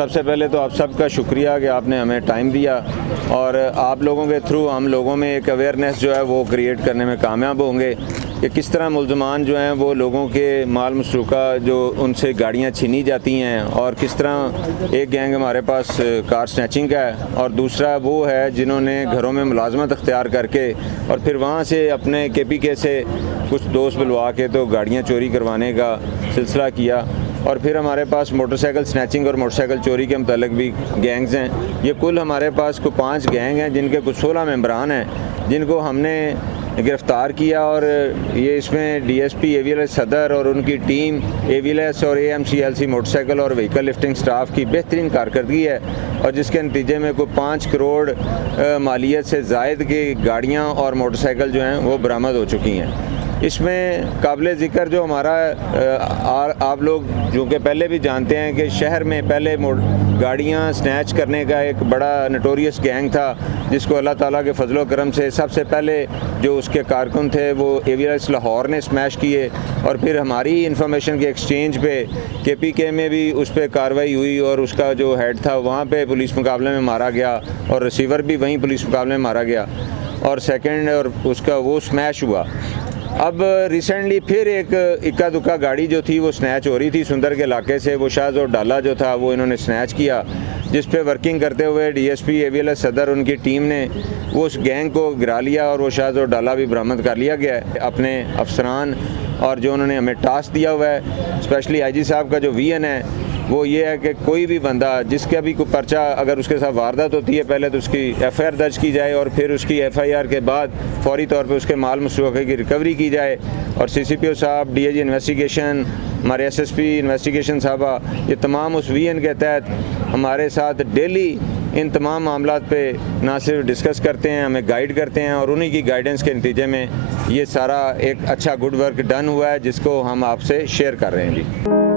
सबसे पहले तो आप सबका शुक्रिया कि आपने हमें टाइम दिया और आप लोगों के थ्रू हम लोगों में एक अवेयरनेस जो है वो क्रिएट करने में कामयाब होंगे कि किस तरह मुल्ज़मान जो हैं वो लोगों के माल मसरूका जो उनसे गाड़ियाँ छीनी जाती हैं, और किस तरह एक गैंग हमारे पास कार स्नैचिंग का है और दूसरा वो है जिन्होंने घरों में मुलाजमत अख्तियार करके और फिर वहाँ से अपने KPK से कुछ दोस्त बुलवा के तो गाड़ियाँ चोरी करवाने का सिलसिला किया। और फिर हमारे पास मोटरसाइकिल स्नैचिंग और मोटरसाइकिल चोरी के मतलब भी गैंग्स हैं। ये कुल हमारे पास को 5 गैंग हैं जिनके कुछ 16 मेंबरान हैं जिनको हमने गिरफ़्तार किया, और ये इसमें DSP AVLS सदर और उनकी टीम AVLS और AMCLC मोटरसाइकिल और व्हीकल लिफ्टिंग स्टाफ की बेहतरीन कारकर्दगी है, और जिसके नतीजे में कोई 5 करोड़ मालियत से ज़ायद की गाड़ियाँ और मोटरसाइकिल जो हैं वो बरामद हो चुकी हैं। इसमें काबिल ज़िक्र जो हमारा आप लोग जो कि पहले भी जानते हैं कि शहर में पहले गाड़ियाँ स्नैच करने का एक बड़ा नटोरियस गैंग था जिसको अल्लाह ताला के फजलो करम से सबसे पहले जो उसके कारकुन थे वो AVLS लाहौर ने स्मैश किए, और फिर हमारी इंफॉर्मेशन के एक्सचेंज पे KPK में भी उस पर कार्रवाई हुई और उसका जो हेड था वहाँ पे पुलिस मुकाबले में मारा गया और रिसीवर भी वहीं पुलिस मुकाबले में मारा गया और सेकंड और उसका वो स्मैश हुआ। अब रिसेंटली फिर एक इक्का दुक्का गाड़ी जो थी वो स्नैच हो रही थी सुंदर के इलाके से, वो शाहज और डाला जो था वो इन्होंने स्नैच किया, जिस पे वर्किंग करते हुए DSP AVLS सदर उनकी टीम ने वो उस गैंग को गिरा लिया और वो शाहज और डाला भी बरामद कर लिया गया है। अपने अफसरान और जो उन्होंने हमें टास्क दिया हुआ है, स्पेशली IG साहब का जो VN है वो ये है कि कोई भी बंदा जिसका भी कोई पर्चा अगर उसके साथ वारदात होती है पहले तो उसकी FIR दर्ज की जाए और फिर उसकी FIR के बाद फौरी तौर पे उसके माल मसरूक़े की रिकवरी की जाए, और CCPO साहब, DIG इन्वेस्टिगेशन, हमारे SSP इन्वेस्टिगेशन साहबा, ये तमाम उस VN के तहत हमारे साथ डेली इन तमाम मामलात पे ना सिर्फ डिस्कस करते हैं, हमें गाइड करते हैं, और उन्हीं की गाइडेंस के नतीजे में ये सारा एक अच्छा गुड वर्क डन हुआ है जिसको हम आपसे शेयर कर रहे हैं जी।